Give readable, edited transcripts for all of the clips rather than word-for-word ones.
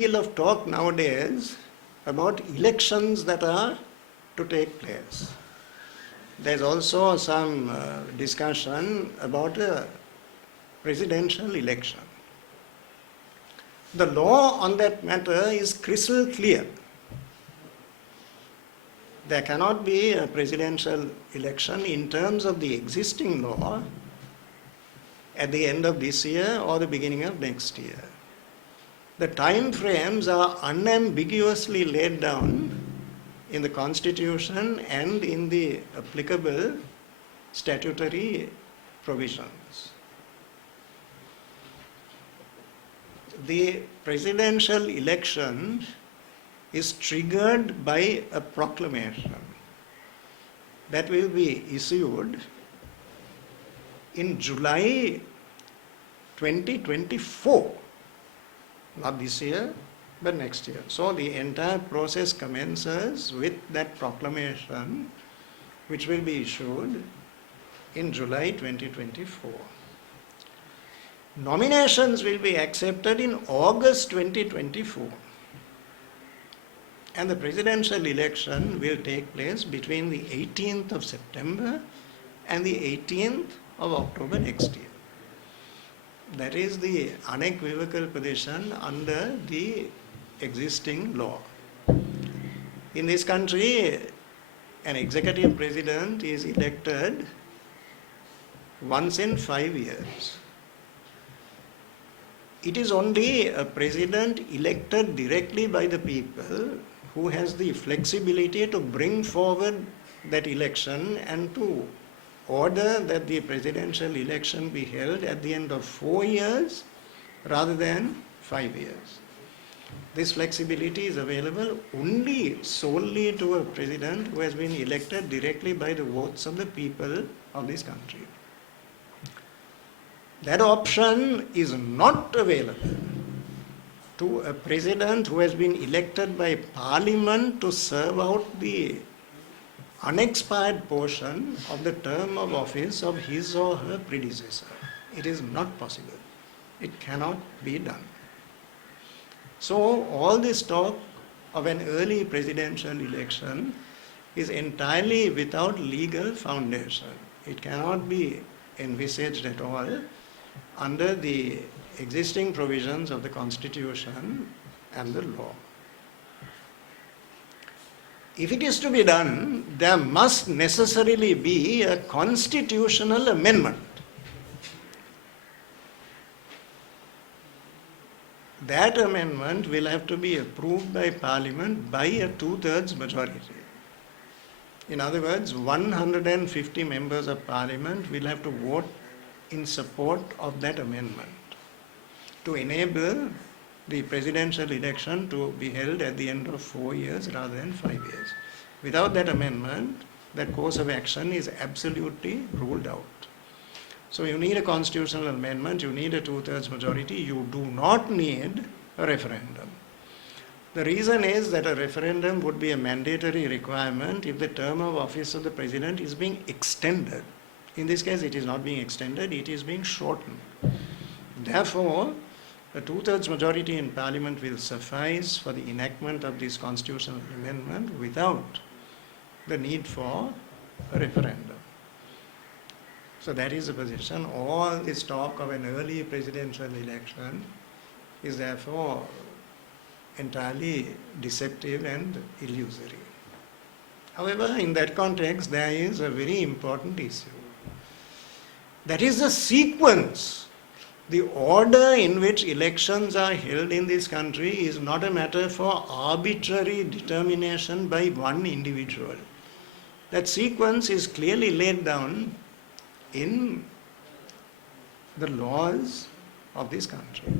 deal of talk nowadays about elections that are to take place. There's also some discussion about a presidential election. The law on that matter is crystal clear. There cannot be a presidential election in terms of the existing law at the end of this year or the beginning of next year. The time frames are unambiguously laid down in the Constitution and in the applicable statutory provisions. The presidential election is triggered by a proclamation that will be issued in July 2024. Not this year, but next year. So the entire process commences with that proclamation, which will be issued in July 2024. Nominations will be accepted in August 2024. And the presidential election will take place between the 18th of September and the 18th of October next year. That is the unequivocal position under the existing law. In this country, an executive president is elected once in 5 years. It is only a president elected directly by the people who has the flexibility to bring forward that election and to order that the presidential election be held at the end of 4 years rather than 5 years. This flexibility is available only solely to a president who has been elected directly by the votes of the people of this country. That option is not available to a president who has been elected by parliament to serve out the unexpired portion of the term of office of his or her predecessor. It is not possible. It cannot be done. So all this talk of an early presidential election is entirely without legal foundation. It cannot be envisaged at all under the existing provisions of the Constitution and the law. If it is to be done, there must necessarily be a constitutional amendment. That amendment will have to be approved by Parliament by a 2/3 majority. In other words, 150 members of Parliament will have to vote in support of that amendment to enable the presidential election to be held at the end of 4 years rather than 5 years. Without that amendment, that course of action is absolutely ruled out. So you need a constitutional amendment, you need a 2/3 majority, you do not need a referendum. The reason is that a referendum would be a mandatory requirement if the term of office of the president is being extended. In this case, it is not being extended, it is being shortened. Therefore, a 2/3 majority in Parliament will suffice for the enactment of this constitutional amendment without the need for a referendum. So that is the position. All this talk of an early presidential election is therefore entirely deceptive and illusory. However, in that context, there is a very important issue. That is the sequence. The order in which elections are held in this country is not a matter for arbitrary determination by one individual. That sequence is clearly laid down in the laws of this country.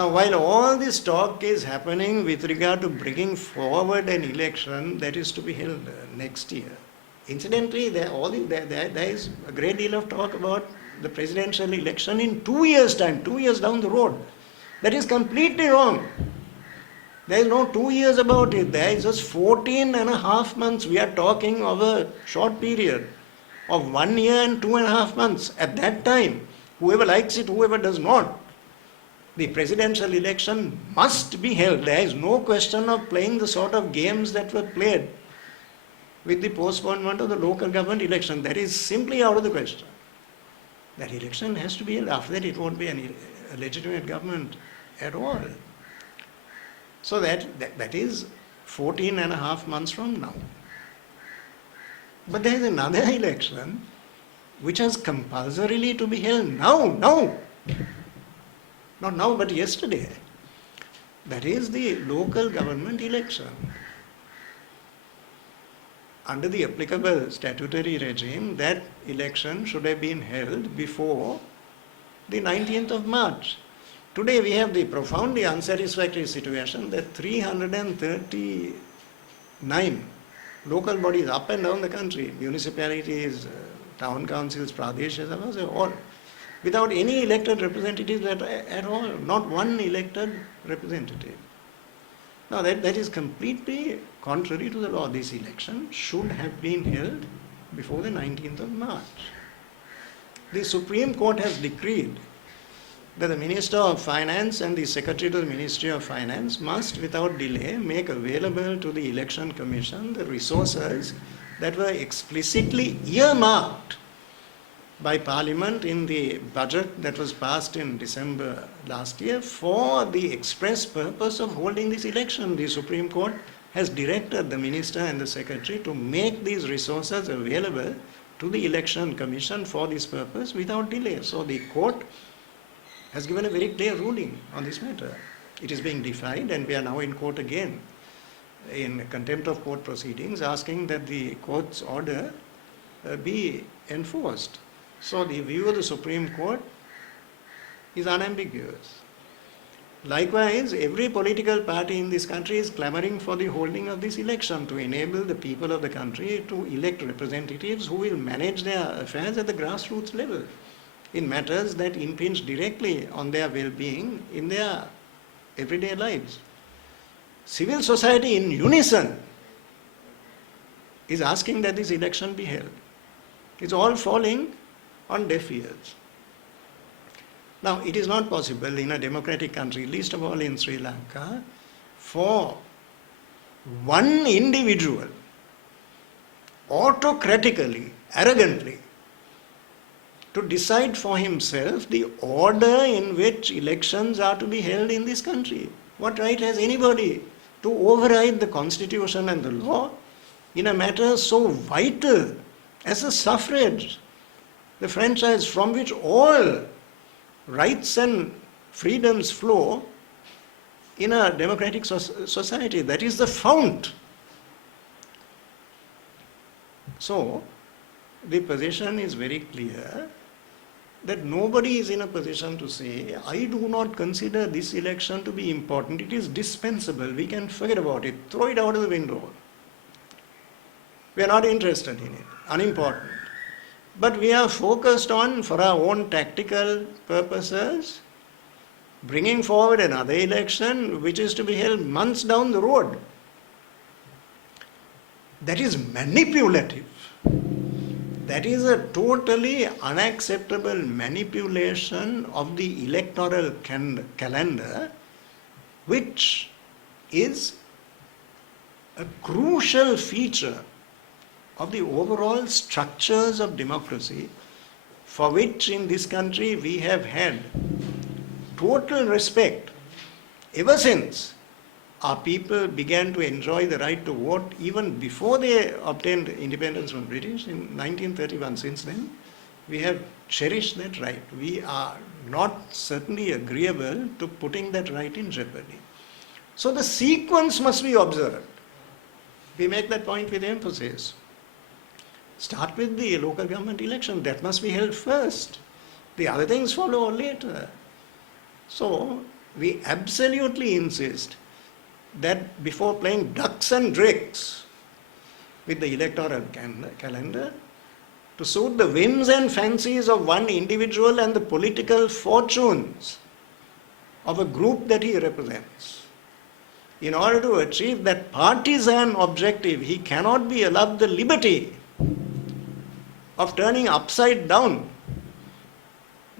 Now, while all this talk is happening with regard to bringing forward an election that is to be held next year, incidentally, there is a great deal of talk about the presidential election in 2 years' time, 2 years down the road. That is completely wrong. There is no 2 years about it. There is just 14.5 months. We are talking of a short period of 1 year and 2.5 months. At that time, whoever likes it, whoever does not, The presidential election must be held. There is no question of playing the sort of games that were played with the postponement of the local government election. That is simply out of the question. That election has to be held. After that, it won't be a legitimate government at all. So that is 14 and a half months from now. But there is another election which has compulsorily to be held now. Not now, but yesterday. That is the local government election. Under the applicable statutory regime, that election should have been held before the 19th of March. Today we have the profoundly unsatisfactory situation that 339 local bodies up and down the country, municipalities, town councils, Pradesh Sabhas, all without any elected representatives at all, not one elected representative. Now that is completely contrary to the law. This election should have been held before the 19th of March. The Supreme Court has decreed that the Minister of Finance and the Secretary to the Ministry of Finance must without delay make available to the Election Commission the resources that were explicitly earmarked by Parliament in the budget that was passed in December last year for the express purpose of holding this election. The Supreme Court has directed the Minister and the Secretary to make these resources available to the Election Commission for this purpose without delay. So the court has given a very clear ruling on this matter. It is being defied, and we are now in court again in contempt of court proceedings asking that the court's order be enforced. So the view of the Supreme Court is unambiguous. Likewise, every political party in this country is clamoring for the holding of this election to enable the people of the country to elect representatives who will manage their affairs at the grassroots level in matters that impinge directly on their well-being in their everyday lives. Civil society in unison is asking that this election be held. It's all falling on deaf ears. Now, it is not possible in a democratic country, least of all in Sri Lanka, for one individual autocratically, arrogantly, to decide for himself the order in which elections are to be held in this country. What right has anybody to override the constitution and the law in a matter so vital as the suffrage, the franchise from which all rights and freedoms flow in a democratic society? That is the fount. So, the position is very clear that nobody is in a position to say, I do not consider this election to be important. It is dispensable. We can forget about it. Throw it out of the window. We are not interested in it. Unimportant. But we are focused on, for our own tactical purposes, bringing forward another election which is to be held months down the road. That is manipulative. That is a totally unacceptable manipulation of the electoral calendar, which is a crucial feature of the overall structures of democracy, for which in this country we have had total respect ever since our people began to enjoy the right to vote, even before they obtained independence from British in 1931. Since then, we have cherished that right. We are not certainly agreeable to putting that right in jeopardy. So the sequence must be observed. We make that point with emphasis. Start with the local government election. That must be held first. The other things follow later. So we absolutely insist that before playing ducks and drakes with the electoral calendar, to suit the whims and fancies of one individual and the political fortunes of a group that he represents, in order to achieve that partisan objective, he cannot be allowed the liberty of turning upside down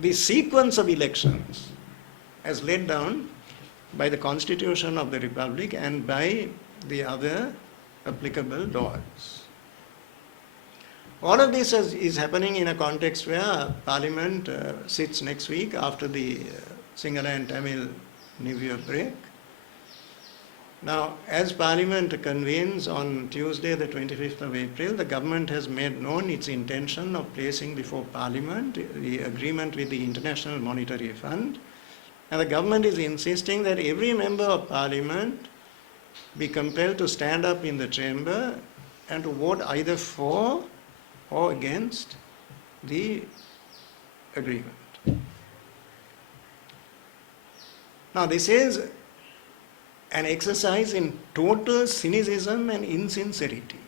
the sequence of elections as laid down by the Constitution of the Republic and by the other applicable laws. All of this is happening in a context where Parliament sits next week after the Sinhala and Tamil New Year break. Now, as Parliament convenes on Tuesday, the 25th of April, the government has made known its intention of placing before Parliament the agreement with the International Monetary Fund. And the government is insisting that every member of Parliament be compelled to stand up in the chamber and to vote either for or against the agreement. Now, this is an exercise in total cynicism and insincerity,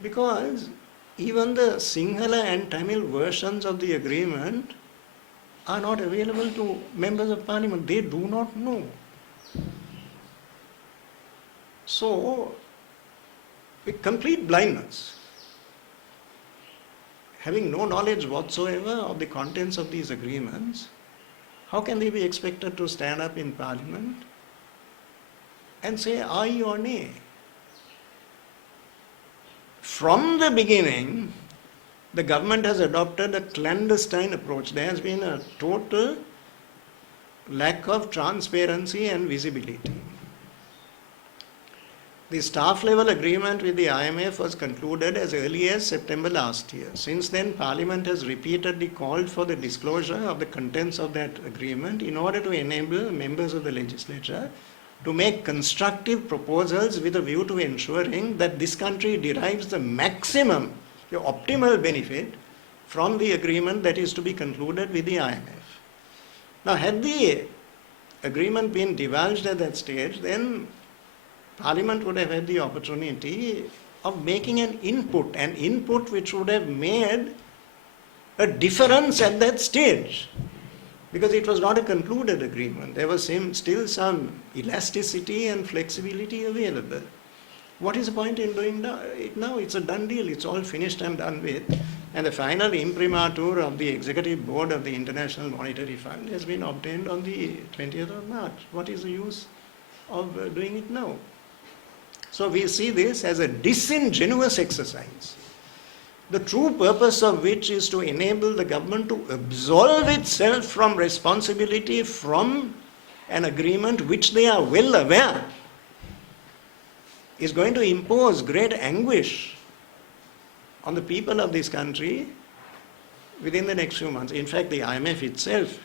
because even the Sinhala and Tamil versions of the agreement are not available to members of Parliament. They do not know. So, with complete blindness, having no knowledge whatsoever of the contents of these agreements, how can they be expected to stand up in Parliament and say aye or nay? From the beginning, the government has adopted a clandestine approach. There has been a total lack of transparency and visibility. The staff level agreement with the IMF was concluded as early as September last year. Since then, Parliament has repeatedly called for the disclosure of the contents of that agreement in order to enable members of the legislature to make constructive proposals with a view to ensuring that this country derives the maximum, the optimal benefit from the agreement that is to be concluded with the IMF. Now, had the agreement been divulged at that stage, then Parliament would have had the opportunity of making an input which would have made a difference at that stage, because it was not a concluded agreement. There was still some elasticity and flexibility available. What is the point in doing it now? It's a done deal. It's all finished and done with. And the final imprimatur of the Executive Board of the International Monetary Fund has been obtained on the 20th of March. What is the use of doing it now? So we see this as a disingenuous exercise, the true purpose of which is to enable the government to absolve itself from responsibility from an agreement which they are well aware is going to impose great anguish on the people of this country within the next few months. In fact, the IMF itself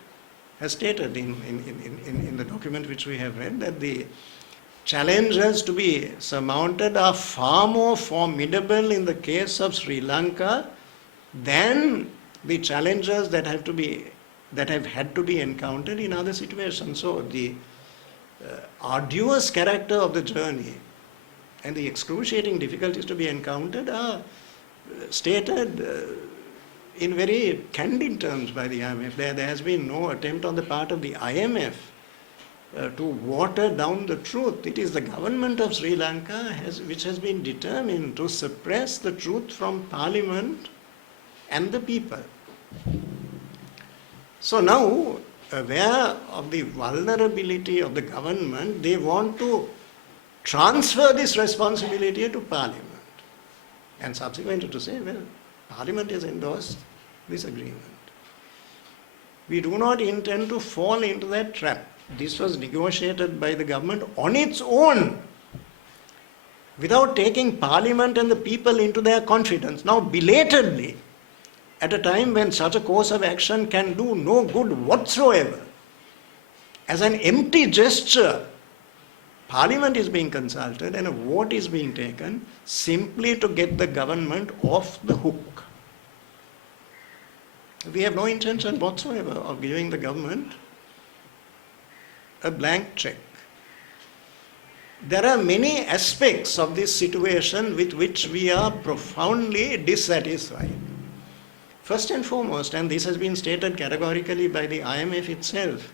has stated in the document which we have read that the challenges to be surmounted are far more formidable in the case of Sri Lanka than the challenges that have had to be encountered in other situations. So the arduous character of the journey and the excruciating difficulties to be encountered are stated in very candid terms by the IMF. There has been no attempt on the part of the IMF to water down the truth. It is the government of Sri Lanka which has been determined to suppress the truth from Parliament and the people. So now, aware of the vulnerability of the government, they want to transfer this responsibility to Parliament. And subsequently to say, well, Parliament has endorsed this agreement. We do not intend to fall into that trap. This was negotiated by the government on its own, without taking Parliament and the people into their confidence. Now, belatedly, at a time when such a course of action can do no good whatsoever, as an empty gesture, Parliament is being consulted and a vote is being taken simply to get the government off the hook. We have no intention whatsoever of giving the government a blank check. There are many aspects of this situation with which we are profoundly dissatisfied. First and foremost, and this has been stated categorically by the IMF itself,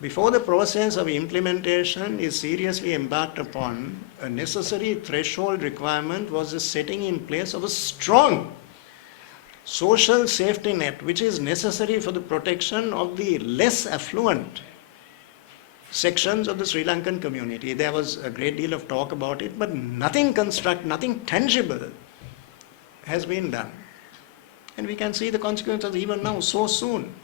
before the process of implementation is seriously embarked upon, a necessary threshold requirement was the setting in place of a strong social safety net which is necessary for the protection of the less affluent sections of the Sri Lankan community. There was a great deal of talk about it, but nothing tangible has been done. And we can see the consequences even now, so soon.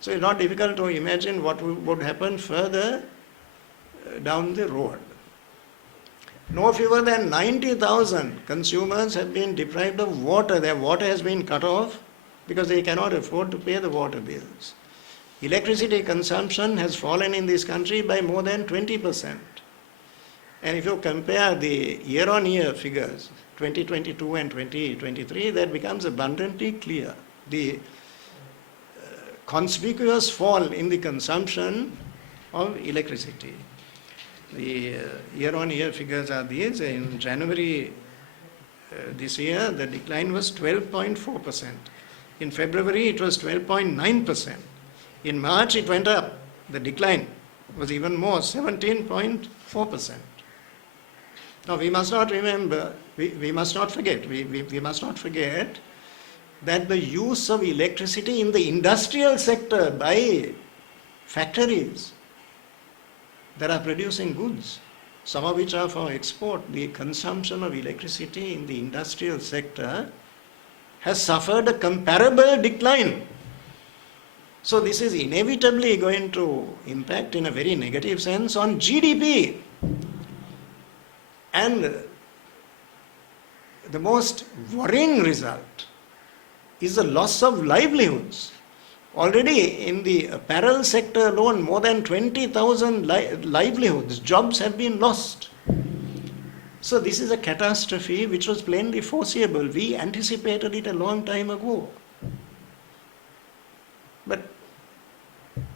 So it's not difficult to imagine what would happen further down the road. No fewer than 90,000 consumers have been deprived of water. Their water has been cut off because they cannot afford to pay the water bills. Electricity consumption has fallen in this country by more than 20%. And if you compare the year-on-year figures, 2022 and 2023, that becomes abundantly clear. The conspicuous fall in the consumption of electricity. The year-on-year figures are these. In January this year, the decline was 12.4%. In February, it was 12.9%. In March, it went up. The decline was even more, 17.4%. Now, we must not remember, we must not forget that the use of electricity in the industrial sector by factories that are producing goods, some of which are for export, the consumption of electricity in the industrial sector has suffered a comparable decline. So this is inevitably going to impact in a very negative sense on GDP. And the most worrying result is the loss of livelihoods. Already in the apparel sector alone, more than 20,000 livelihoods, jobs have been lost. So this is a catastrophe which was plainly foreseeable. We anticipated it a long time ago. But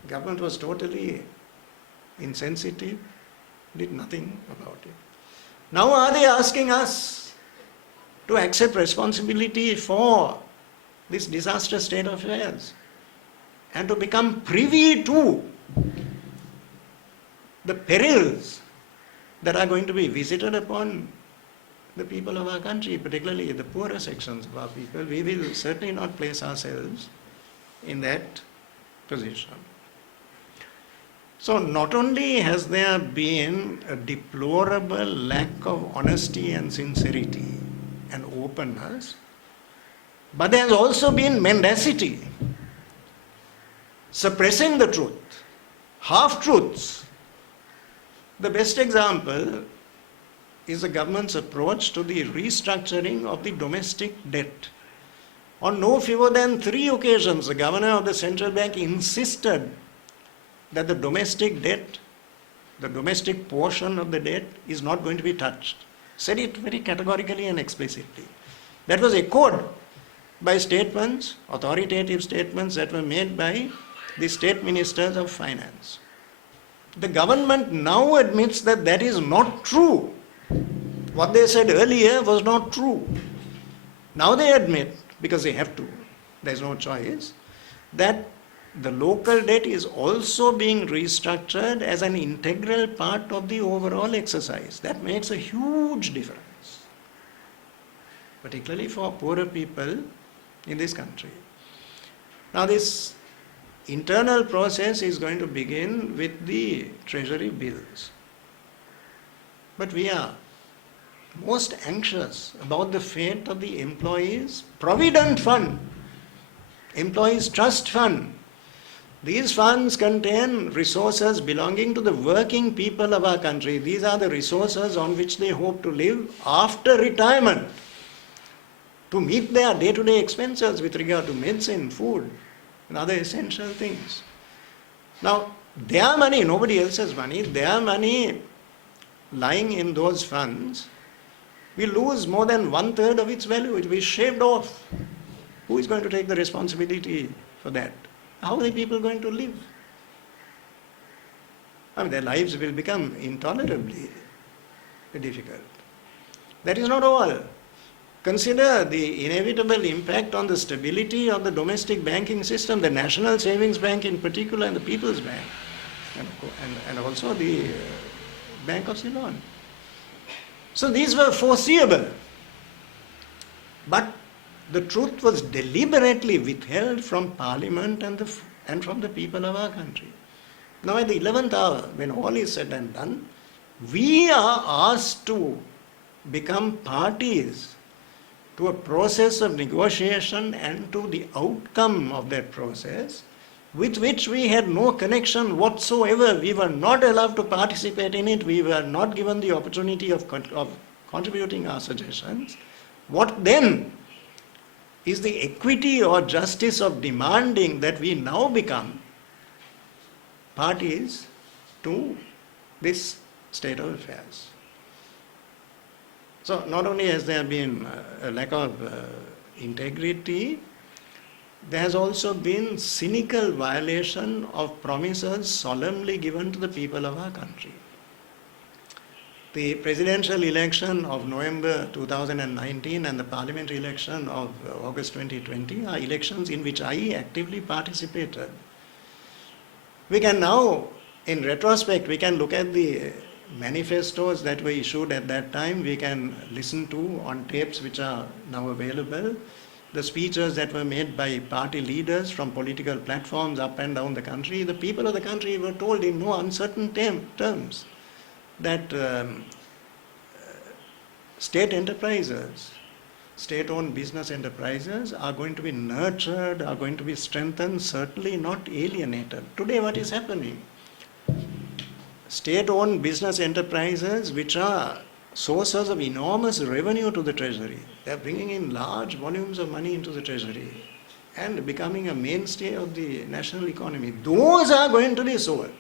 government was totally insensitive, did nothing about it. Now are they asking us to accept responsibility for this disastrous state of affairs and to become privy to the perils that are going to be visited upon the people of our country, particularly the poorer sections of our people? We will certainly not place ourselves in that position. So not only has there been a deplorable lack of honesty and sincerity and openness, but there has also been mendacity, suppressing the truth, half-truths. The best example is the government's approach to the restructuring of the domestic debt. On no fewer than 3 occasions, the governor of the central bank insisted that the domestic debt, the domestic portion of the debt is not going to be touched. Said it very categorically and explicitly. That was echoed by statements, authoritative statements that were made by the state ministers of finance. The government now admits that that is not true. What they said earlier was not true. Now they admit, because they have to, there's no choice, that the local debt is also being restructured as an integral part of the overall exercise. That makes a huge difference, particularly for poorer people in this country. Now this internal process is going to begin with the treasury bills. But we are most anxious about the fate of the employees' provident fund, employees' trust fund. These funds contain resources belonging to the working people of our country. These are the resources on which they hope to live after retirement, to meet their day-to-day expenses with regard to medicine, food, and other essential things. Now, their money, nobody else's money, their money lying in those funds will lose more than 1/3 of its value. It will be shaved off. Who is going to take the responsibility for that? How are the people going to live? I mean, their lives will become intolerably difficult. That is not all. Consider the inevitable impact on the stability of the domestic banking system, the National Savings Bank in particular, and the People's Bank, and also the Bank of Ceylon. So these were foreseeable. But The truth was deliberately withheld from Parliament and from the people of our country. Now at the 11th hour, when all is said and done, we are asked to become parties to a process of negotiation and to the outcome of that process, with which we had no connection whatsoever. We were not allowed to participate in it. We were not given the opportunity of contributing our suggestions. What then is the equity or justice of demanding that we now become parties to this state of affairs? So not only has there been a lack of integrity, there has also been cynical violation of promises solemnly given to the people of our country. The presidential election of November 2019 and the parliamentary election of August 2020 are elections in which I actively participated. We can now, in retrospect, we can look at the manifestos that were issued at that time. We can listen to on tapes which are now available the speeches that were made by party leaders from political platforms up and down the country. The people of the country were told in no uncertain terms that state enterprises, state-owned business enterprises are going to be nurtured, are going to be strengthened, certainly not alienated. Today what is happening? State-owned business enterprises which are sources of enormous revenue to the treasury. They are bringing in large volumes of money into the treasury and becoming a mainstay of the national economy. Those are going to be sold.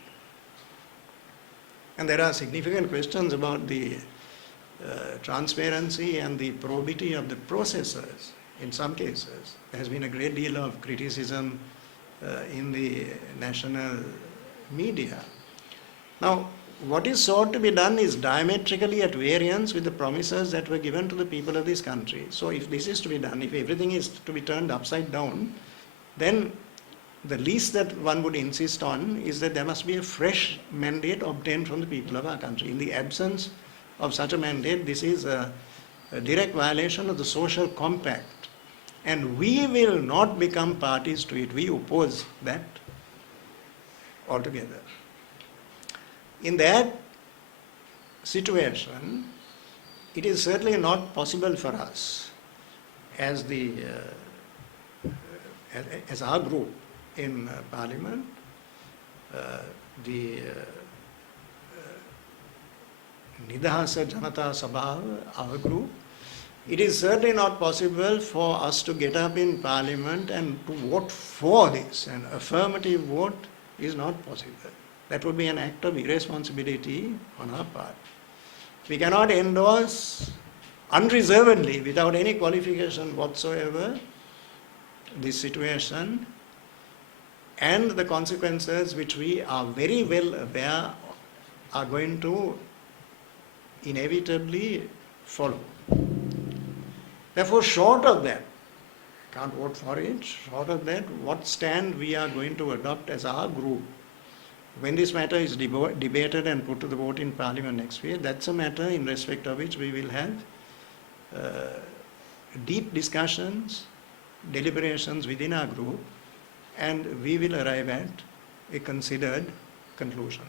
And there are significant questions about the transparency and the probity of the processes in some cases. There has been a great deal of criticism in the national media. Now, what is sought to be done is diametrically at variance with the promises that were given to the people of this country. So if this is to be done, if everything is to be turned upside down, then the least that one would insist on is that there must be a fresh mandate obtained from the people of our country. In the absence of such a mandate, this is a direct violation of the social compact, and we will not become parties to it. We oppose that altogether. In that situation, it is certainly not possible for us as our group in Parliament, the Nidahasa Janata Sabha, our group, it is certainly not possible for us to get up in Parliament and to vote for this. An affirmative vote is not possible. That would be an act of irresponsibility on our part. We cannot endorse unreservedly, without any qualification whatsoever, this situation and the consequences which we are very well aware are going to inevitably follow. Therefore, short of that, can't vote for it, short of that, what stand we are going to adopt as our group when this matter is debated and put to the vote in Parliament next year, that's a matter in respect of which we will have deep discussions, deliberations within our group, and we will arrive at a considered conclusion.